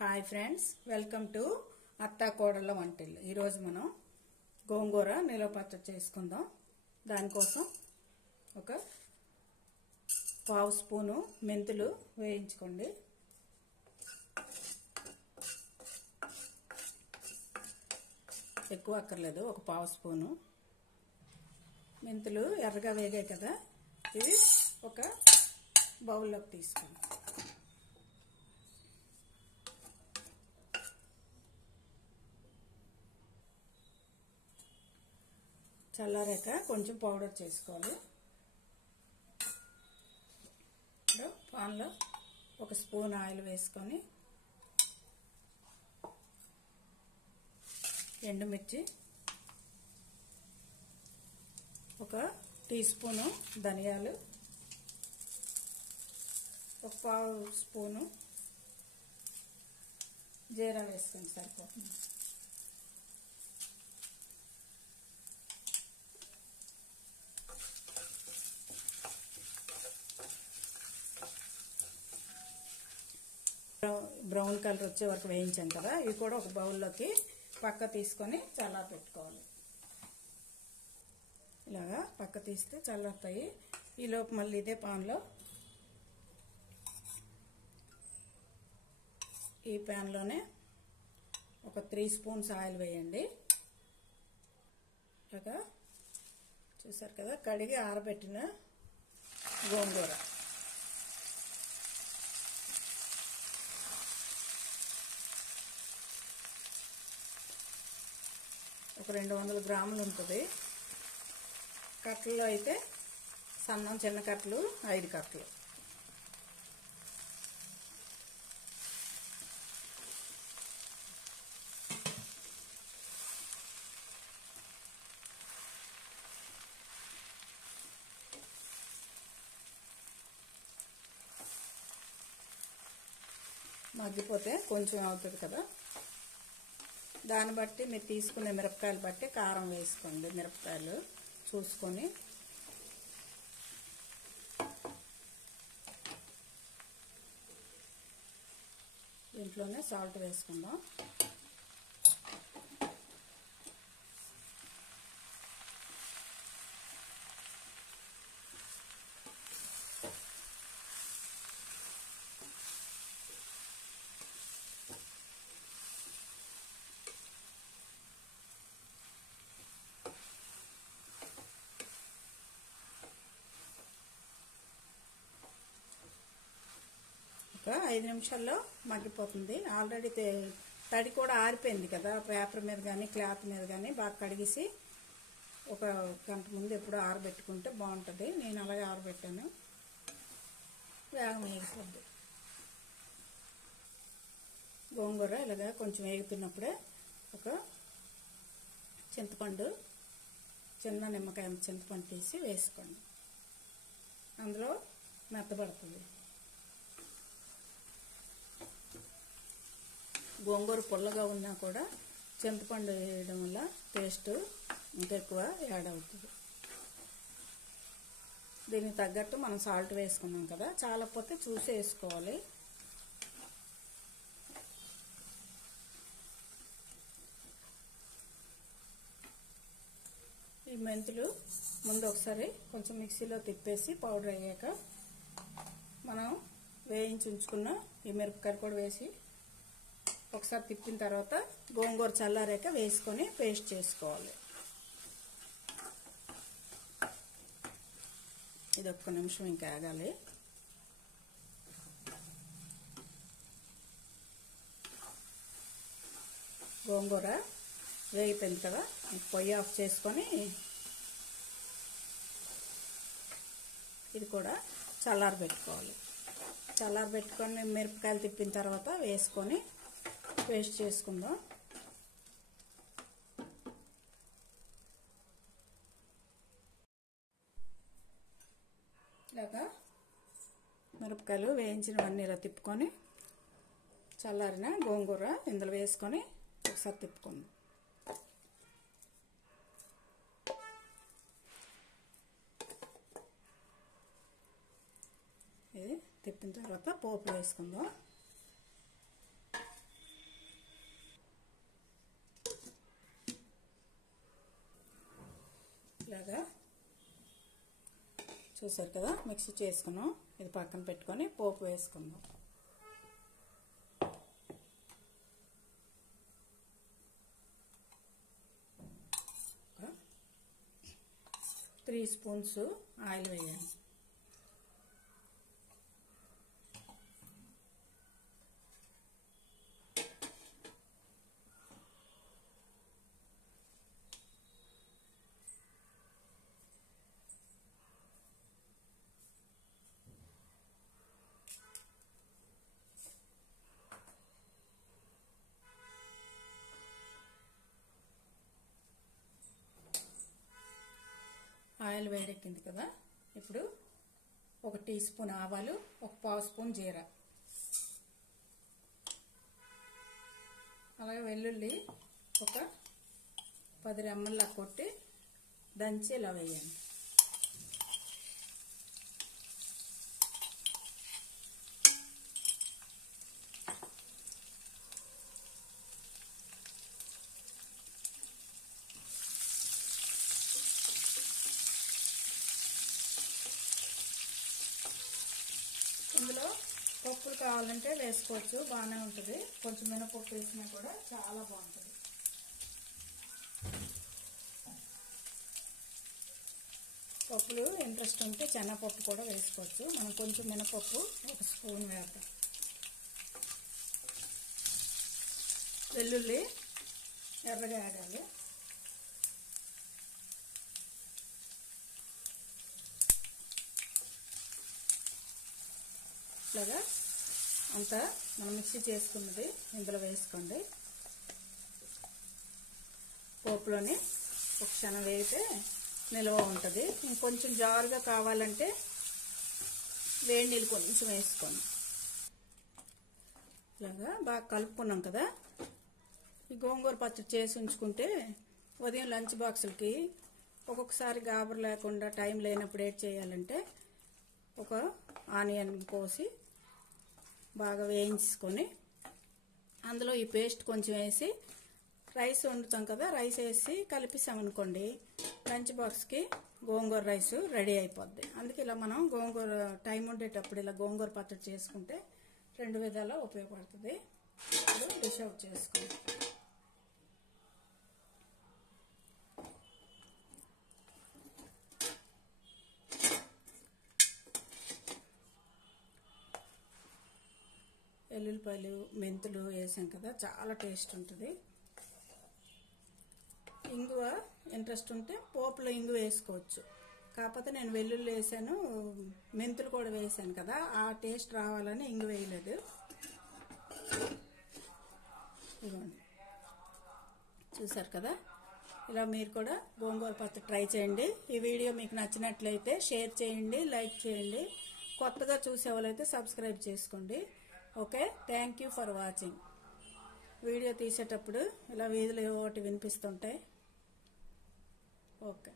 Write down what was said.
Hi friends, welcome to అత్తా కోడళ్ళ వంటిల్లు. ఈరోజు మనం గోంగూర నిలవ పచ్చడి చేసుకుందాం. దానికోసం ఒక పావు స్పూను మెంతులు వేయించుకోండి. ఎక్కువ అక్కర్లేదు, ఒక పావు స్పూను. మెంతులు ఎర్రగా వేగాయి కదా, ఇవి ఒక బౌల్లోకి తీసుకోండి. చల్లారాక కొంచెం పౌడర్ చేసుకోవాలి. ఇప్పుడు పాన్లో ఒక స్పూన్ ఆయిల్ వేసుకొని ఎండుమిర్చి, ఒక టీ స్పూను ధనియాలు, ఒక పావు స్పూను జీరా వేసుకొని సరిపోతుంది. బ్రౌన్ కలర్ వచ్చే వరకు వేయించాం కదా, ఇవి కూడా ఒక బౌల్లోకి పక్క తీసుకొని చల్లారి పెట్టుకోవాలి. ఇలాగా పక్క తీస్తే చల్లారుతాయి. ఈలోపు మళ్ళీ ఇదే పాన్లో ఈ ప్యాన్లోనే ఒక 3 స్పూన్స్ ఆయిల్ వేయండి. ఇలాగా చూసారు కదా, కడిగి ఆరబెట్టిన గోంగూర ఒక 200 గ్రాములు ఉంటుంది. కట్టలు అయితే సన్నం చిన్న కట్టలు 5 కట్టలు. మగ్గిపోతే కొంచెం అవుతుంది కదా, దాన్ని బట్టి మీరు తీసుకునే మిరపకాయలు బట్టి కారం వేసుకోండి. మిరపకాయలు చూసుకొని దీంట్లోనే సాల్ట్ వేసుకుందాం. ఒక 5 నిమిషాల్లో మగ్గిపోతుంది. ఆల్రెడీ తడి కూడా ఆరిపోయింది కదా, పేపర్ మీద కానీ క్లాత్ మీద కానీ బాగా కడిగేసి ఒక గంట ముందు ఎప్పుడో ఆరబెట్టుకుంటే బాగుంటుంది. నేను అలాగే ఆరబెట్టాను, వేగం వేగిపోద్ది. గోంగూర ఇలాగా కొంచెం వేగుతున్నప్పుడే ఒక చింతపండు, చిన్న నిమ్మకాయ చింతపండు తీసి వేసుకోండి. అందులో మెత్తబడుతుంది. గోంగూర పుల్లగా ఉన్నా కూడా చింతపండు వేయడం వల్ల టేస్ట్ ఇంకెక్కువ యాడ్ అవుతుంది. దీనికి తగ్గట్టు మనం సాల్ట్ వేసుకున్నాం కదా, చాలకపోతే చూసి వేసుకోవాలి. ఈ మెంతులు ముందు ఒకసారి కొంచెం మిక్సీలో తిప్పేసి పౌడర్ అయ్యాక మనం వేయించి ఉంచుకున్న ఈ మిరపకాయలు కూడా వేసి ఒకసారి తిప్పిన తర్వాత గోంగూర చల్లారాక వేసుకొని పేస్ట్ చేసుకోవాలి. ఇది ఒక్క నిమిషం ఇంకా ఆగాలి. గోంగూర వేగిపోయింది కదా, పొయ్యి ఆఫ్ చేసుకొని ఇది కూడా చల్లారబెట్టుకోవాలి. చల్లారబెట్టుకొని మిరపకాయలు తిప్పిన తర్వాత వేసుకొని పేస్ట్ చేసుకుందాం. ఇలాగా మిరపకాయలు వేయించినవన్నీ ఇలా తిప్పుకొని చల్లారిన గోంగూర ఇందులో వేసుకొని ఒకసారి తిప్పుకుందాం. ఇది తిప్పిన తర్వాత పోపు వేసుకుందాం. చూసారు కదా, మిక్సీ చేసుకున్నాం. ఇది పక్కన పెట్టుకొని పోపు వేసుకుందాం. ఒక 3 స్పూన్స్ ఆయిల్ వేయాలి. ఆయిల్ వేడెక్కింది కదా, ఇప్పుడు 1 టీ స్పూన్ ఆవాలు, 1/2 స్పూన్ జీరా, అలాగే వెల్లుల్లి ఒక 10 రెమ్మల్లా కొట్టి దంచి ఇలా వేయండి. ఇందులో పప్పులు కావాలంటే వేసుకోవచ్చు, బాగానే ఉంటుంది. కొంచెం మినపప్పు వేసినా కూడా చాలా బాగుంటుంది. పప్పులు ఇంట్రెస్ట్ ఉంటే శనగపప్పు కూడా వేసుకోవచ్చు. మనం కొంచెం మినపప్పు 1 స్పూన్ వేద్దాం. వెల్లుల్లి ఎర్రగా వేగాలి. ఇట్లాగా అంతా మనం మిక్సీ చేసుకున్నది ఇందులో వేసుకోండి. పోపులోని ఒక క్షణం వేగితే నిల్వ ఉంటుంది. ఇంకొంచెం జారుగా కావాలంటే వేడి నీళ్ళు కొంచెం వేసుకోండి. ఇలాగా బాగా కలుపుకున్నాం కదా. ఈ గోంగూర పచ్చడి చేసి ఉంచుకుంటే ఉదయం లంచ్ బాక్సులకి ఒక్కొక్కసారి గాబరు లేకుండా టైం లేనప్పుడు ఏం చేయాలంటే ఒక ఆనియన్ కోసి బాగా వేయించుకొని అందులో ఈ పేస్ట్ కొంచెం వేసి రైస్ వండుతాం కదా, రైస్ వేసి కలిపిస్తామనుకోండి లంచ్ బాక్స్కి గోంగూర రైస్ రెడీ అయిపోద్ది. అందుకే ఇలా మనం గోంగూర టైం ఉండేటప్పుడు ఇలా గోంగూర పచ్చడి చేసుకుంటే 2 విధాలా ఉపయోగపడుతుంది. ఇప్పుడు డిష్ అవుట్ చేసుకోండి. ఎల్లుల్లిపాయలు మెంతులు వేసాం కదా, చాలా టేస్ట్ ఉంటుంది. ఇంగువ ఇంట్రెస్ట్ ఉంటే పోపులో ఇంగువ వేసుకోవచ్చు. కాకపోతే నేను వెల్లుల్లి వేసాను, మెంతులు కూడా వేసాను కదా, ఆ టేస్ట్ రావాలని ఇంగువ వేయలేదు. ఇదిగోండి, చూసారు కదా. ఇలా మీరు కూడా గోంగూర పచ్చడి ట్రై చేయండి. ఈ వీడియో మీకు నచ్చినట్లయితే షేర్ చేయండి, లైక్ చేయండి. కొత్తగా చూసే వాళ్ళైతే సబ్స్క్రైబ్ చేసుకోండి. Okay, thank you for watching. Video తీసేటప్పుడు ఇలా వీధులు ఒకటి వినిపిస్తుంటాయి. ఓకే.